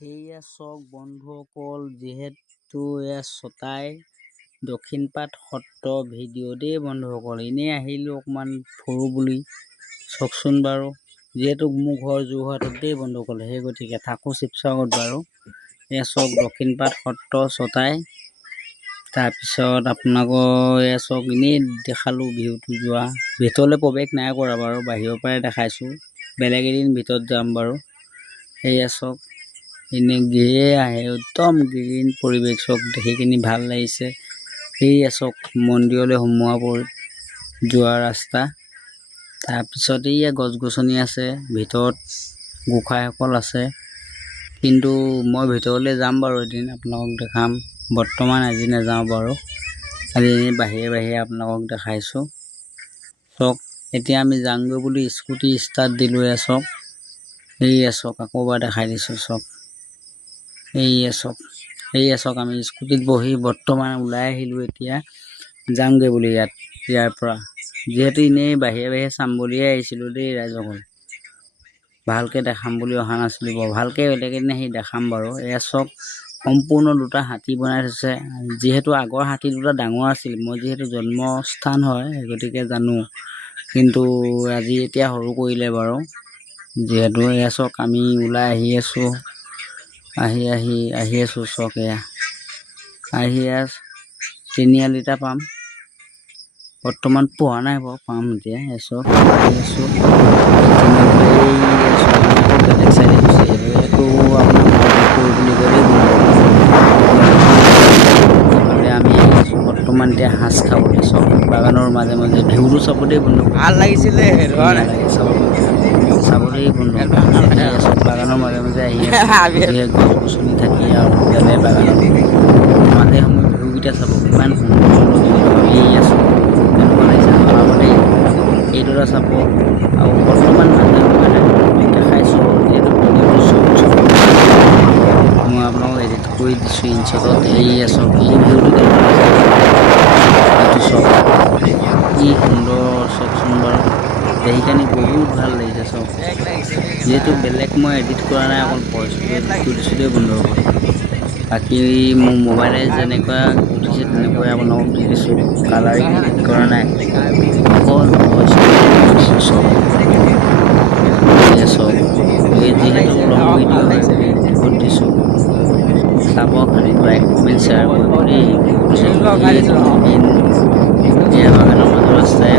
এইয়া চক বন্ধুসকল, যিহেতু এয়া ছটাই দক্ষিণপাট সত্ৰ ভিডিঅ' দেই বন্ধুসকল। এনেই আহিলোঁ অকণমান ফুৰো বুলি, চাওকচোন বাৰু। যিহেতু মোৰ ঘৰ যোৰহাটত দেই বন্ধুসকল, সেই গতিকে থাকোঁ শিৱসাগৰত বাৰু। এয়া চক দক্ষিণপাট সত্ৰ ছটাই। তাৰপিছত আপোনালোকৰ এয়া চক এনেই দেখালোঁ ভিউটো যোৱা। ভিতৰলৈ প্ৰৱেশ নাই কৰা বাৰু, বাহিৰৰ পৰাই দেখাইছোঁ। বেলেগ এদিন ভিতৰত যাম বাৰু। সেয়া চক এনেই গিয়ে আহে, একদম গ্ৰীণ পৰিৱেশ চক দেখি কিনি ভাল লাগিছে। সেয়া চক মন্দিৰলৈ সোমোৱা যোৱা ৰাস্তা। তাৰপিছত এইয়া গছ গছনি আছে, ভিতৰত গোঁসাইসকল আছে। কিন্তু মই ভিতৰলৈ যাম বাৰু এদিন, আপোনালোকক দেখাম। বৰ্তমান আজি নাযাওঁ বাৰু, আজি এনেই বাহিৰে বাহিৰে আপোনালোকক দেখাইছোঁ চক। এতিয়া আমি যামগৈ বুলি স্কুটি ষ্টাৰ্ট দিলোঁ। এয়া চক, এইয়া চক আকৌ এবাৰ দেখাই দিছোঁ চক। এইয়া চক, এইয়া চক আমি স্কুটিত বহি বৰ্তমান ওলাই আহিলোঁ। এতিয়া যামগৈ বুলি ইয়াৰ পৰা, যিহেতু এনেই বাহিৰে বাহিৰে চাম বুলিয়ে আহিছিলোঁ দেই ৰাইজসকল। ভালকৈ দেখাম বুলি অহা নাছিলোঁ বাৰু, ভালকৈ বেলেগ এদিন আহি দেখাম বাৰু। এয়া চক সম্পূৰ্ণ দুটা হাতী বনাই থৈছে। যিহেতু আগৰ হাতী দুটা ডাঙৰ আছিল, মই যিহেতু জন্মস্থান হয় সেই গতিকে জানো, কিন্তু আজি এতিয়া সৰু কৰিলে বাৰু। যিহেতু এয়া চক আমি ওলাই আহি আছোঁ, আহি আছোঁ চক। এয়া আহি তিনিআলিটা পাম, বৰ্তমান পোৱা নাই বাৰু, পাম এতিয়া। এয়া চক আহি আছোঁ বেলেগ চাইডে গুচি আহিলোঁ। এইটো আপোনাৰ বুলি ক'লেই আমি আহি আছোঁ বৰ্তমান এতিয়া সাজ খাবলৈ চক বাগানৰ মাজে মাজে। ভিউটো চাব দেই বন্ধু, ভাল লাগিছিলে চাব দেই বন্ধু। চক বাগানৰ মাজে মাজে আহি গছ গছনি থাকি আৰু বেলেগ বাগানৰ মাজে সময়ে ভিউকেইটা চাব, কিমান সুন্দৰ এই আছোঁ। কেনেকুৱা লাগিছে জনাব দেই, এই দুটা চাব। আৰু বৰ্তমান মাজে সময়ে দেখাইছোঁ, যিহেতু ভিডিঅ'টো মই আপোনালোকক এডিট কৰি দিছোঁ ইনশ্বটত। এইয়া চক, এই ভিউটো কেনেকুৱা লাগিছে এইটো চক, কি সুন্দৰ চাওকচোন বাৰু। দেখি কানি বহুত ভাল লাগিছে চক। যিহেতু বেলেগ মই এডিট কৰা নাই, অকল ভইচটো এডিট কৰি দিছোঁ দেই বন্ধুসকল। বাকী মোৰ মোবাইলে যেনেকুৱা উঠিছে তেনেকুৱাই আপোনালোকক দি দিছোঁ, কালাৰিং এডিট কৰা নাই, অকল ভইচটো দিছোঁ চক। চক এই যিহেতু লং ভিডিঅ' হয় ইউটিউবত দিছোঁ, চাব খালি, লাইক কমেণ্ট শ্বেয়াৰ কৰিব দেই। এয়া বাগানৰ মাজৰ ৰাস্তাই